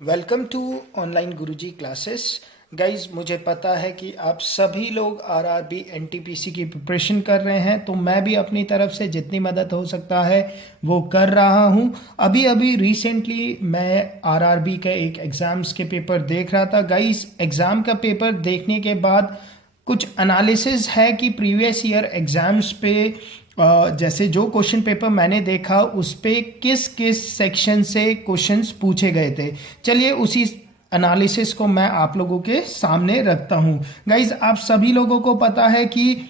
Welcome to online Guruji classes. Guys, मुझे पता है कि आप सभी लोग आरआरबी एनटीपीसी की प्रिपरेशन कर रहे हैं, तो मैं भी अपनी तरफ से जितनी मदद हो सकता है वो कर रहा हूं। अभी अभी रिसेंटली मैं आरआरबी के एक एग्ज़ाम्स के पेपर देख रहा था। गाइज, एग्ज़ाम का पेपर देखने के बाद कुछ एनालिसिस है कि प्रीवियस ईयर एग्ज़ाम्स पे जैसे जो क्वेश्चन पेपर मैंने देखा उस पे किस किस सेक्शन से क्वेश्चंस पूछे गए थे। चलिए उसी एनालिसिस को मैं आप लोगों के सामने रखता हूँ। गाइज, आप सभी लोगों को पता है कि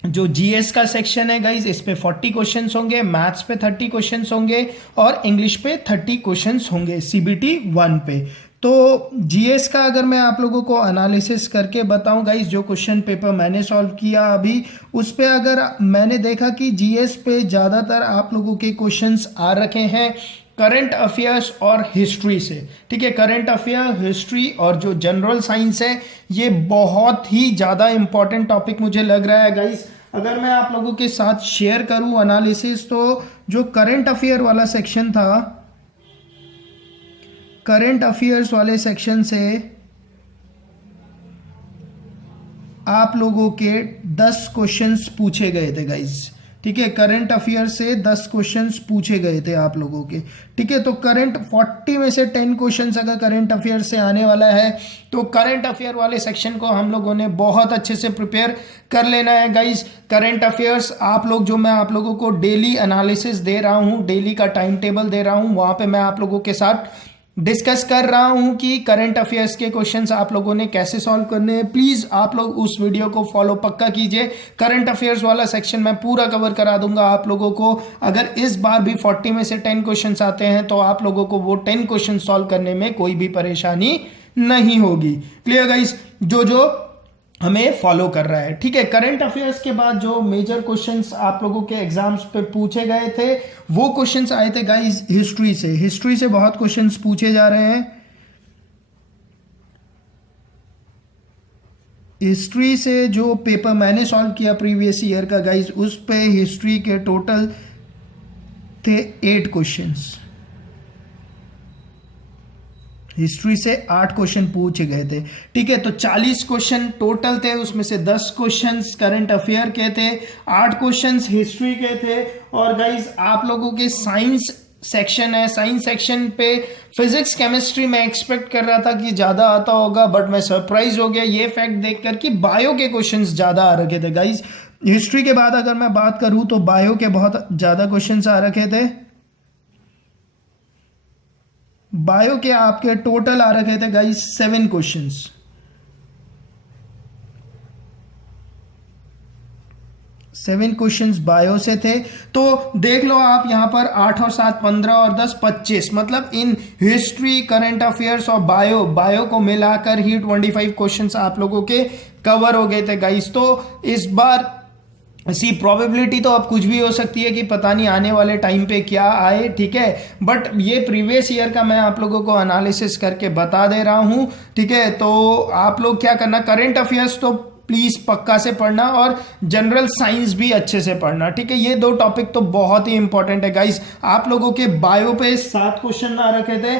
जो जीएस का सेक्शन है गाइज, इस पे 40 क्वेश्चंस होंगे, मैथ्स पे 30 क्वेश्चंस होंगे और इंग्लिश पे 30 क्वेश्चंस होंगे सीबीटी 1 पे। तो जीएस का अगर मैं आप लोगों को एनालिसिस करके बताऊं गाइज, जो क्वेश्चन पेपर मैंने सॉल्व किया अभी उस पे अगर मैंने देखा कि जीएस पे ज़्यादातर आप लोगों के क्वेश्चंस आ रखे हैं करंट अफेयर्स और हिस्ट्री से। ठीक है, करंट अफेयर, हिस्ट्री और जो जनरल साइंस है ये बहुत ही ज़्यादा इंपॉर्टेंट टॉपिक मुझे लग रहा है गाइज। अगर मैं आप लोगों के साथ शेयर करूं एनालिसिस, तो जो करंट अफेयर वाला सेक्शन था, करंट अफेयर्स वाले सेक्शन से आप लोगों के 10 क्वेश्चंस पूछे गए थे गाइज। ठीक है, करंट अफेयर से 10 क्वेश्चंस पूछे गए थे आप लोगों के। ठीक है, तो करंट 40 में से 10 क्वेश्चंस अगर करंट अफेयर से आने वाला है तो करंट अफेयर वाले सेक्शन को हम लोगों ने बहुत अच्छे से प्रिपेयर कर लेना है गाइज। करंट अफेयर्स आप लोग, जो मैं आप लोगों को डेली एनालिसिस दे रहा हूँ, डेली का टाइम टेबल दे रहा हूँ, वहाँ पे मैं आप लोगों के साथ डिस्कस कर रहा हूं कि करंट अफेयर्स के क्वेश्चंस आप लोगों ने कैसे सॉल्व करने हैं। प्लीज आप लोग उस वीडियो को फॉलो पक्का कीजिए। करंट अफेयर्स वाला सेक्शन मैं पूरा कवर करा दूंगा आप लोगों को। अगर इस बार भी 40 में से 10 क्वेश्चंस आते हैं तो आप लोगों को वो 10 क्वेश्चन सॉल्व करने में कोई भी परेशानी नहीं होगी। क्लियर गाइस, जो जो हमें फॉलो कर रहा है। ठीक है, करंट अफेयर्स के बाद जो मेजर क्वेश्चंस आप लोगों के एग्जाम्स पे पूछे गए थे वो क्वेश्चंस आए थे गाइस हिस्ट्री से। हिस्ट्री से बहुत क्वेश्चंस पूछे जा रहे हैं। हिस्ट्री से जो पेपर मैंने सॉल्व किया प्रीवियस ईयर का गाइस, उस पे हिस्ट्री के टोटल थे 8 क्वेश्चंस। हिस्ट्री से 8 क्वेश्चन पूछे गए थे। ठीक है, तो 40 क्वेश्चन टोटल थे, उसमें से 10 क्वेश्चंस करंट अफेयर के थे, 8 क्वेश्चंस हिस्ट्री के थे। और गाइज, आप लोगों के साइंस सेक्शन है, साइंस सेक्शन पे फिजिक्स केमिस्ट्री में एक्सपेक्ट कर रहा था कि ज़्यादा आता होगा, बट मैं सरप्राइज हो गया ये फैक्ट देखकर कि बायो के क्वेश्चंस ज़्यादा आ रखे थे गाइज। हिस्ट्री के बाद अगर मैं बात करूँ तो बायो के बहुत ज़्यादा क्वेश्चंस आ रखे थे। बायो के आपके टोटल आ रखे थे गाइस 7 क्वेश्चंस। 7 क्वेश्चंस बायो से थे। तो देख लो आप यहां पर 8 और 7 15 और 10 25, मतलब इन हिस्ट्री, करंट अफेयर्स और बायो को मिलाकर ही 25 क्वेश्चंस आप लोगों के कवर हो गए थे गाइस। तो इस बार सी प्रोबेबिलिटी तो अब कुछ भी हो सकती है कि पता नहीं आने वाले टाइम पे क्या आए। ठीक है, बट ये प्रीवियस ईयर का मैं आप लोगों को एनालिसिस करके बता दे रहा हूं। ठीक है, तो आप लोग क्या करना, करंट अफेयर्स तो प्लीज पक्का से पढ़ना और जनरल साइंस भी अच्छे से पढ़ना। ठीक है, ये 2 टॉपिक तो बहुत ही इंपॉर्टेंट है गाइस। आप लोगों के बायो पे 7 क्वेश्चन आ रखे थे,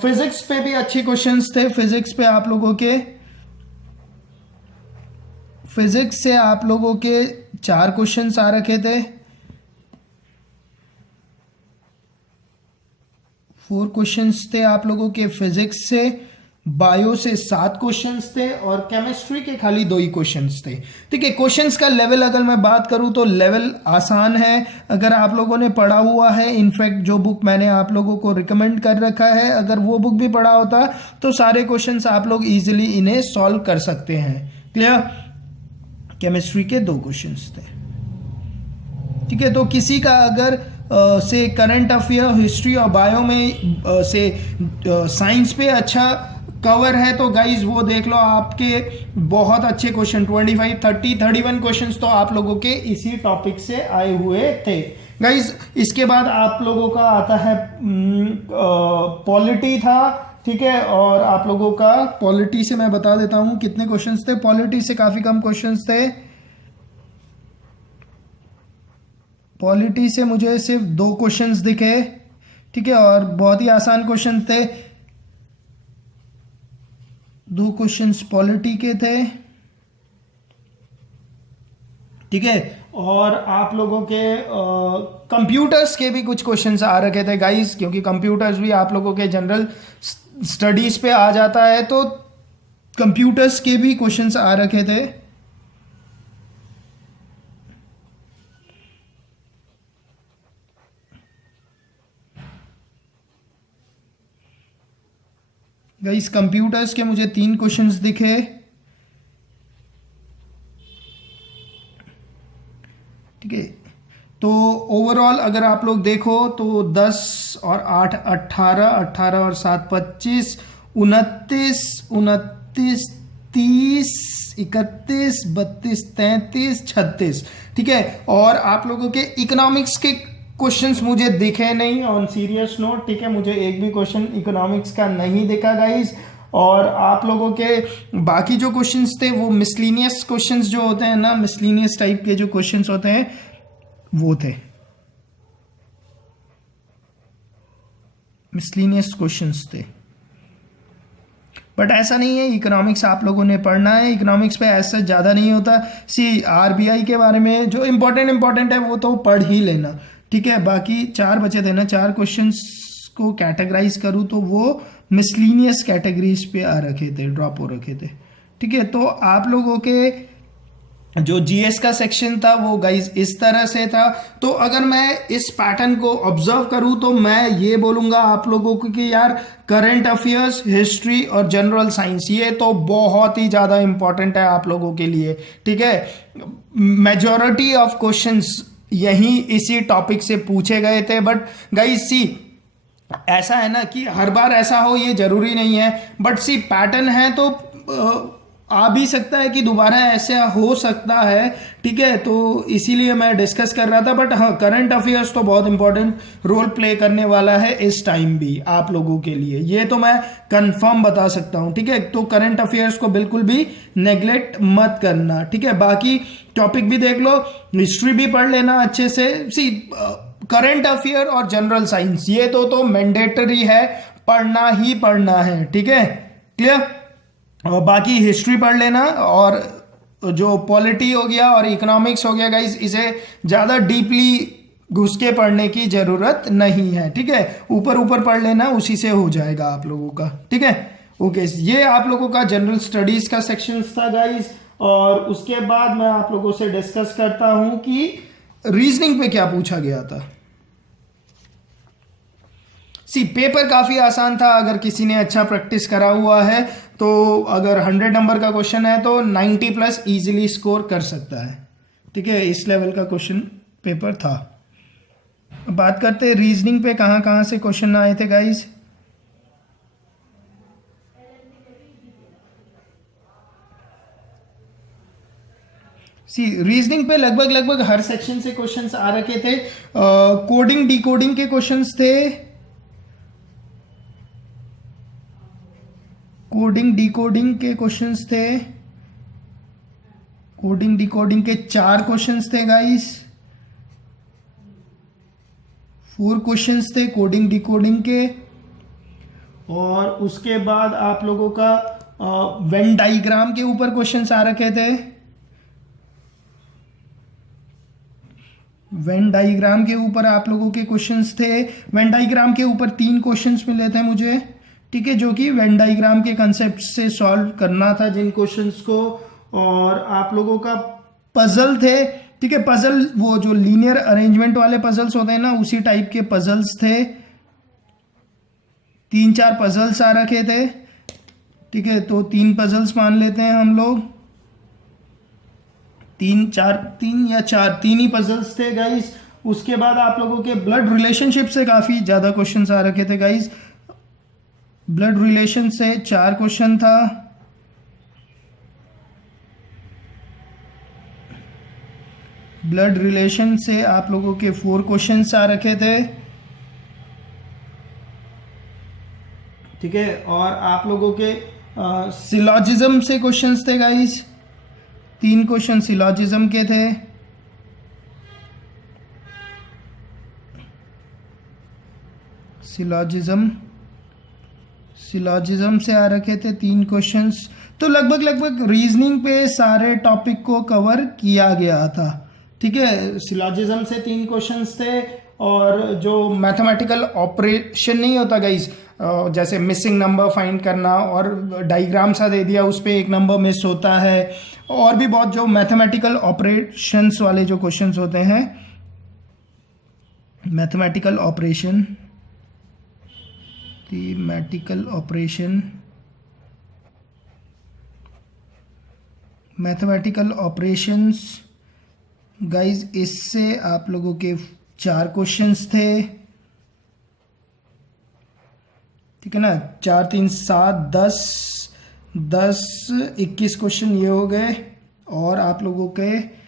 फिजिक्स पे भी अच्छे क्वेश्चंस थे। फिजिक्स पे आप लोगों के, फिजिक्स से आप लोगों के 4 क्वेश्चंस आ रखे थे, 4 क्वेश्चंस थे आप लोगों के फिजिक्स से। बायो से 7 क्वेश्चंस थे और केमिस्ट्री के खाली 2 ही क्वेश्चंस थे। ठीक है, क्वेश्चंस का लेवल अगर मैं बात करूं तो लेवल आसान है अगर आप लोगों ने पढ़ा हुआ है। इनफैक्ट जो बुक मैंने आप लोगों को रिकमेंड कर रखा है, अगर वो बुक भी पढ़ा होता तो सारे क्वेश्चंस आप लोग इजीली इन्हें सॉल्व कर सकते हैं। क्लियर, केमिस्ट्री के 2 क्वेश्चंस थे। ठीक है, तो किसी का अगर से करंट अफेयर, हिस्ट्री और बायो में से साइंस पे अच्छा कवर है तो गाइज वो देख लो, आपके बहुत अच्छे क्वेश्चन 25 30 31 क्वेश्चंस तो आप लोगों के इसी टॉपिक से आए हुए थे गाइज। इसके बाद आप लोगों का आता है पॉलिटी था। ठीक है, और आप लोगों का पॉलिटी से मैं बता देता हूं कितने क्वेश्चंस थे। पॉलिटी से काफी कम क्वेश्चंस थे। पॉलिटी से मुझे सिर्फ 2 क्वेश्चंस दिखे। ठीक है, और बहुत ही आसान क्वेश्चन थे। दो क्वेश्चंस पॉलिटी के थे, ठीक है। और आप लोगों के कंप्यूटर्स के भी कुछ क्वेश्चंस आ रखे थे गाइस, क्योंकि कंप्यूटर्स भी आप लोगों के जनरल स्टडीज पे आ जाता है, तो कंप्यूटर्स के भी क्वेश्चंस आ रखे थे। गाइस कंप्यूटर्स के मुझे 3 क्वेश्चंस दिखे, ठीक है। तो ओवरऑल अगर आप लोग देखो तो 10 और 8 18, 18 और 7 25, 29 29 30, 31 32 33 36, ठीक है। और आप लोगों के इकोनॉमिक्स के क्वेश्चंस मुझे दिखे नहीं ऑन सीरियस नोट, ठीक है। मुझे एक भी क्वेश्चन इकोनॉमिक्स का नहीं दिखा गाइस। और आप लोगों के बाकी जो क्वेश्चंस थे वो मिसलीनियस क्वेश्चंस जो होते हैं ना, मिसलीनियस टाइप के जो क्वेश्चंस होते हैं वो थे, मिसलीनियस क्वेश्चंस थे। बट ऐसा नहीं है इकोनॉमिक्स आप लोगों ने पढ़ना है, इकोनॉमिक्स पे ऐसा ज़्यादा नहीं होता। सी आरबीआई के बारे में जो इंपॉर्टेंट है वो तो पढ़ ही लेना, ठीक है। बाकी 4 बचे थे ना, 4 क्वेश्चंस को कैटेगराइज करूँ तो वो मिसलीनियस कैटेगरीज पे आ रखे थे, ड्रॉप हो रखे थे, ठीक है। तो आप लोगों के जो जीएस का सेक्शन था वो गाइज इस तरह से था। तो अगर मैं इस पैटर्न को ऑब्जर्व करूं तो मैं ये बोलूंगा आप लोगों को कि यार करंट अफेयर्स, हिस्ट्री और जनरल साइंस ये तो बहुत ही ज़्यादा इंपॉर्टेंट है आप लोगों के लिए, ठीक है। मेजॉरिटी ऑफ क्वेश्चंस यही इसी टॉपिक से पूछे गए थे। बट गाइज सी ऐसा है ना कि हर बार ऐसा हो ये जरूरी नहीं है, बट सी पैटर्न है तो आ भी सकता है कि दोबारा ऐसा हो सकता है, ठीक है। तो इसीलिए मैं डिस्कस कर रहा था। बट हाँ, करंट अफेयर्स तो बहुत इंपॉर्टेंट रोल प्ले करने वाला है इस टाइम भी आप लोगों के लिए, ये तो मैं कंफर्म बता सकता हूँ, ठीक है। तो करंट अफेयर्स को बिल्कुल भी नेग्लेक्ट मत करना, ठीक है। बाकी टॉपिक भी देख लो, हिस्ट्री भी पढ़ लेना अच्छे से। सी करंट अफेयर और जनरल साइंस ये तो मैंडेटरी है, पढ़ना ही पढ़ना है, ठीक है, क्लियर। और बाकी हिस्ट्री पढ़ लेना, और जो पॉलिटी हो गया और इकोनॉमिक्स हो गया गाइस, इसे ज़्यादा डीपली घुस के पढ़ने की ज़रूरत नहीं है, ठीक है। ऊपर ऊपर पढ़ लेना, उसी से हो जाएगा आप लोगों का, ठीक है। ओके, ये आप लोगों का जनरल स्टडीज़ का सेक्शन था गाइस। और उसके बाद मैं आप लोगों से डिस्कस करता हूं कि रीजनिंग पे क्या पूछा गया था। सी पेपर काफ़ी आसान था, अगर किसी ने अच्छा प्रैक्टिस करा हुआ है तो अगर 100 नंबर का क्वेश्चन है तो 90+ इजीली स्कोर कर सकता है, ठीक है। इस लेवल का क्वेश्चन पेपर था। अब बात करते हैं रीजनिंग पे कहाँ कहाँ से क्वेश्चन आए थे गाइस। सी रीजनिंग पे लगभग हर सेक्शन से क्वेश्चंस आ रखे थे। कोडिंग डिकोडिंग के क्वेश्चंस थे, कोडिंग डिकोडिंग के क्वेश्चंस थे, कोडिंग डिकोडिंग के 4 क्वेश्चंस थे गाइस, 4 क्वेश्चंस थे कोडिंग डिकोडिंग के। और उसके बाद आप लोगों का वेन डाइग्राम के ऊपर क्वेश्चंस आ रखे थे, वेन डाइग्राम के ऊपर आप लोगों के क्वेश्चंस थे। वेन डाइग्राम के ऊपर 3 क्वेश्चंस मिले थे मुझे, ठीक है, जो कि वेन डाइग्राम के कंसेप्ट से सॉल्व करना था जिन क्वेश्चंस को। और आप लोगों का पजल थे, ठीक है, पजल वो जो लीनियर अरेंजमेंट वाले पजल्स होते हैं ना, उसी टाइप के पजल्स थे। 3-4 पजल्स आ रखे थे, ठीक है। तो 3 पजल्स मान लेते हैं हम लोग, 3 ही पजल्स थे गाइस। उसके बाद आप लोगों के ब्लड रिलेशनशिप से काफ़ी ज़्यादा क्वेश्चंस आ रखे थे गाइस। ब्लड रिलेशन से 4 क्वेश्चन था, ब्लड रिलेशन से आप लोगों के 4 क्वेश्चंस आ रखे थे, ठीक है। और आप लोगों के सिलॉजिज्म से क्वेश्चंस थे गाइस, 3 क्वेश्चन सिलॉजिज्म के थे। सिलॉजिज्म सिलॉजिज्म से आ रखे थे 3 क्वेश्चंस। तो लगभग रीजनिंग पे सारे टॉपिक को कवर किया गया था। ठीक है, सिलॉजिज्म से 3 क्वेश्चंस थे, और जो मैथमेटिकल ऑपरेशन नहीं होता गाइस, जैसे मिसिंग नंबर फाइंड करना और डायग्राम सा दे दिया उस पर एक नंबर मिस होता है, और भी बहुत जो मैथमेटिकल ऑपरेशंस वाले जो क्वेश्चंस होते हैं, mathematical operation mathematical operations guys, इससे आप लोगों के 4 क्वेश्चंस थे। ठीक है ना, 4 3 7 10 21 क्वेश्चन ये हो गए, और आप लोगों के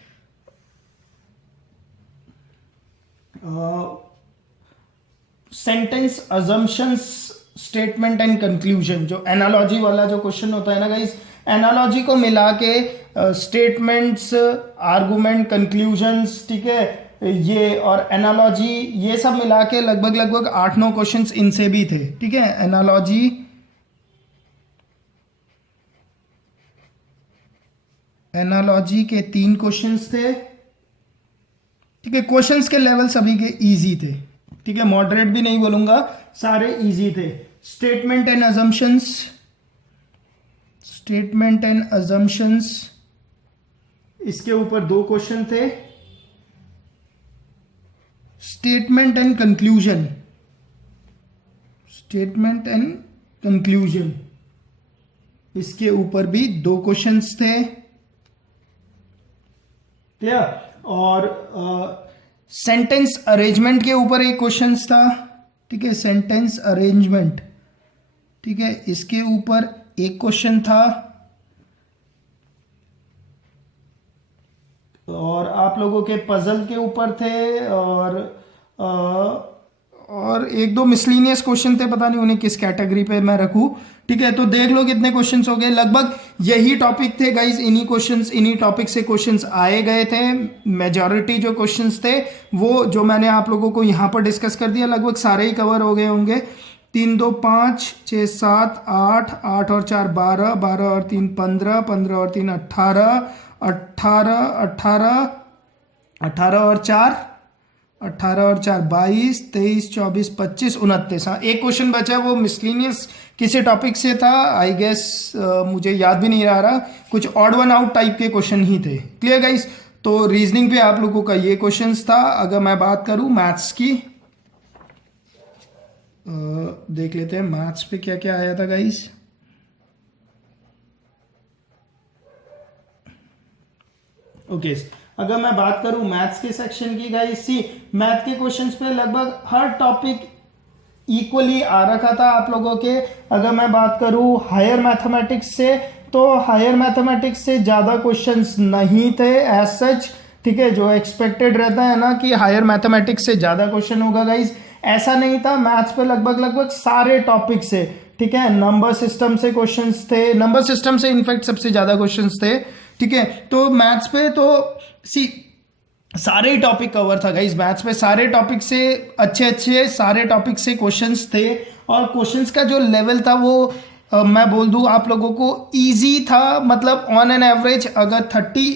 sentence assumptions, statement and conclusion, जो एनालॉजी वाला जो क्वेश्चन होता है ना गाइस, एनालॉजी को मिला के स्टेटमेंट्स, आर्गुमेंट, कंक्लूजन्स, ठीक है, ये और एनालॉजी, ये सब मिला के लगभग 8-9 क्वेश्चंस इनसे भी थे। ठीक है, एनालॉजी के 3 क्वेश्चंस थे। ठीक है, क्वेश्चंस के लेवल सभी के इजी थे। ठीक है, मॉडरेट भी नहीं बोलूंगा, सारे इजी थे। स्टेटमेंट एंड अजम्पशंस, इसके ऊपर 2 क्वेश्चन थे। स्टेटमेंट एंड कंक्लूजन, इसके ऊपर भी 2 क्वेश्चंस थे। क्लियर? और सेंटेंस अरेंजमेंट के ऊपर एक क्वेश्चन था। ठीक है, सेंटेंस अरेंजमेंट, ठीक है, इसके ऊपर एक क्वेश्चन था। और आप लोगों के पजल के ऊपर थे, और 1-2 मिसलीनियस क्वेश्चन थे, पता नहीं उन्हें किस कैटेगरी पे मैं रखूं। ठीक है, तो देख लो कितने क्वेश्चंस हो गए। लगभग यही टॉपिक थे गाइस, इन्हीं टॉपिक से क्वेश्चंस आए गए थे। मेजॉरिटी जो क्वेश्चंस थे वो जो मैंने आप लोगों को यहाँ पर डिस्कस कर दिया, लगभग सारे ही कवर हो गए होंगे। 3 2 5 6 7 8 8 और 4 12 12 और 3 15 15 और 3 18 18 18 18 और 4 22 23 24 25 29। हाँ, एक क्वेश्चन बचा, वो मिसलिनियस किसी टॉपिक से था, आई गेस, मुझे याद भी नहीं आ रहा। कुछ ऑड वन आउट टाइप के क्वेश्चन ही थे। Clear guys? तो रीजनिंग पे आप लोगों का ये क्वेश्चंस था। अगर मैं बात करूं मैथ्स की, देख लेते हैं मैथ्स पे क्या क्या आया था गाइस। ओके, अगर मैं बात करूं मैथ्स के सेक्शन की गाइस, सी मैथ के क्वेश्चंस पे लगभग हर टॉपिक इक्वली आ रखा था आप लोगों के। अगर मैं बात करूं हायर मैथमेटिक्स से, तो हायर मैथमेटिक्स से ज़्यादा क्वेश्चंस नहीं थे एज सच। ठीक है, जो एक्सपेक्टेड रहता है ना कि हायर मैथमेटिक्स से ज़्यादा क्वेश्चन होगा गाइज, ऐसा नहीं था। मैथ्स पे लगभग सारे टॉपिक से, ठीक है, नंबर सिस्टम से क्वेश्चंस थे, नंबर सिस्टम से इनफैक्ट सबसे ज़्यादा क्वेश्चंस थे। ठीक है, तो मैथ्स पे तो सी सारे ही टॉपिक कवर था गाइज। मैथ्स पे सारे टॉपिक से अच्छे सारे टॉपिक से क्वेश्चंस थे, और क्वेश्चंस का जो लेवल था वो मैं बोल दूं आप लोगों को इजी था। मतलब ऑन एन एवरेज अगर 30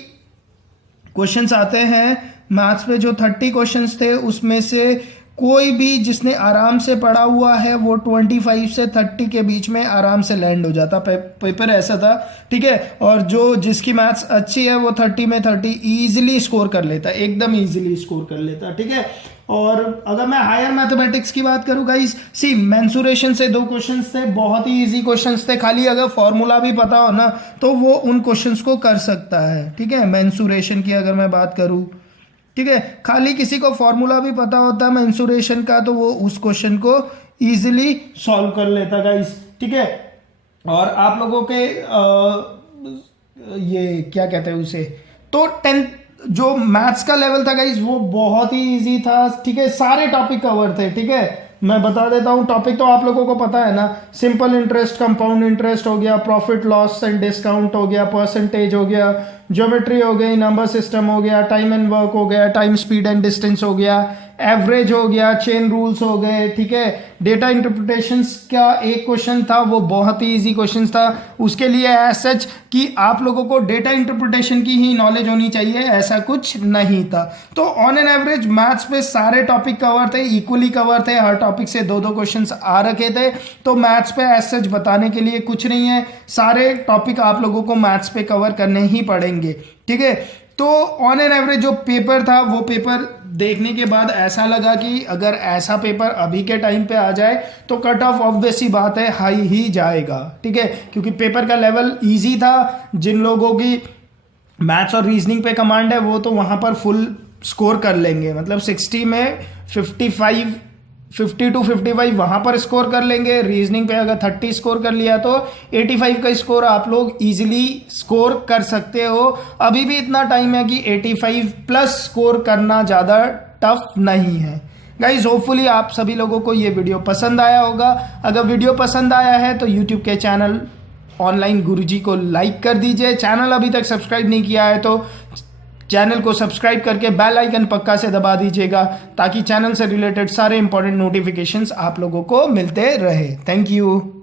क्वेश्चंस आते हैं मैथ्स पे, जो 30 क्वेश्चंस थे उसमें से कोई भी जिसने आराम से पढ़ा हुआ है वो 25 से 30 के बीच में आराम से लैंड हो जाता। पेपर ऐसा था। ठीक है, और जो जिसकी मैथ्स अच्छी है वो 30 में 30 ईजिली स्कोर कर लेता, एकदम ईजिली स्कोर कर लेता। ठीक है, और अगर मैं हायर मैथमेटिक्स की बात करूँ गाइस, सी मेंसुरेशन से 2 क्वेश्चंस थे, बहुत ही इजी क्वेश्चंस थे। खाली अगर फॉर्मूला भी पता हो ना तो वो उन क्वेश्चंस को कर सकता है। ठीक है, मेंसुरेशन की अगर मैं बात करूँ, ठीक है, खाली किसी को फॉर्मूला भी पता होता है मेंसुरेशन का तो वो उस क्वेश्चन को इजीली सॉल्व कर लेता गाइस। ठीक है, और आप लोगों के ये क्या कहते हैं उसे, तो 10th जो मैथ्स का लेवल था गाइस वो बहुत ही इजी था। ठीक है, सारे टॉपिक कवर थे। ठीक है, मैं बता देता हूँ टॉपिक तो आप लोगों को पता है ना। सिंपल इंटरेस्ट, कंपाउंड इंटरेस्ट हो गया, प्रॉफिट लॉस एंड डिस्काउंट हो गया, परसेंटेज हो गया, ज्योमेट्री हो गई, नंबर सिस्टम हो गया, टाइम एंड वर्क हो गया, टाइम स्पीड एंड डिस्टेंस हो गया, एवरेज हो गया, चेन रूल्स हो गए, ठीक है। डेटा इंटरप्रिटेशंस का एक क्वेश्चन था, वो बहुत ही इजी क्वेश्चन था, उसके लिए एज सच कि आप लोगों को डेटा इंटरप्रिटेशन की ही नॉलेज होनी चाहिए ऐसा कुछ नहीं था। तो ऑन एन एवरेज मैथ्स पे सारे टॉपिक कवर थे, इक्वली कवर थे, हर टॉपिक से दो दो क्वेश्चन आ रखे थे। तो मैथ्स पे एज सच बताने के लिए कुछ नहीं है, सारे टॉपिक आप लोगों को मैथ्स पे कवर करने ही पड़ेंगे, ठीक है। तो ऑन एन एवरेज जो पेपर था, वो पेपर देखने के बाद ऐसा लगा कि अगर ऐसा पेपर अभी के टाइम पे आ जाए तो कट ऑफ ऑब्वियस सी बात है हाई ही जाएगा, ठीक है, क्योंकि पेपर का लेवल इजी था। जिन लोगों की मैथ्स और रीजनिंग पे कमांड है वो तो वहां पर फुल स्कोर कर लेंगे, मतलब 60 में 50 to 55 वहां पर स्कोर कर लेंगे। रीजनिंग पे अगर 30 स्कोर कर लिया तो 85 का स्कोर आप लोग इजीली स्कोर कर सकते हो। अभी भी इतना टाइम है कि 85 प्लस स्कोर करना ज़्यादा टफ नहीं है। गाइज होपफुली आप सभी लोगों को ये वीडियो पसंद आया होगा। अगर वीडियो पसंद आया है तो यूट्यूब के चैनल ऑनलाइन गुरुजी को लाइक कर दीजिए। चैनल अभी तक सब्सक्राइब नहीं किया है तो चैनल को सब्सक्राइब करके बेल आइकन पक्का से दबा दीजिएगा, ताकि चैनल से रिलेटेड सारे इंपॉर्टेंट नोटिफिकेशंस आप लोगों को मिलते रहे। Thank you.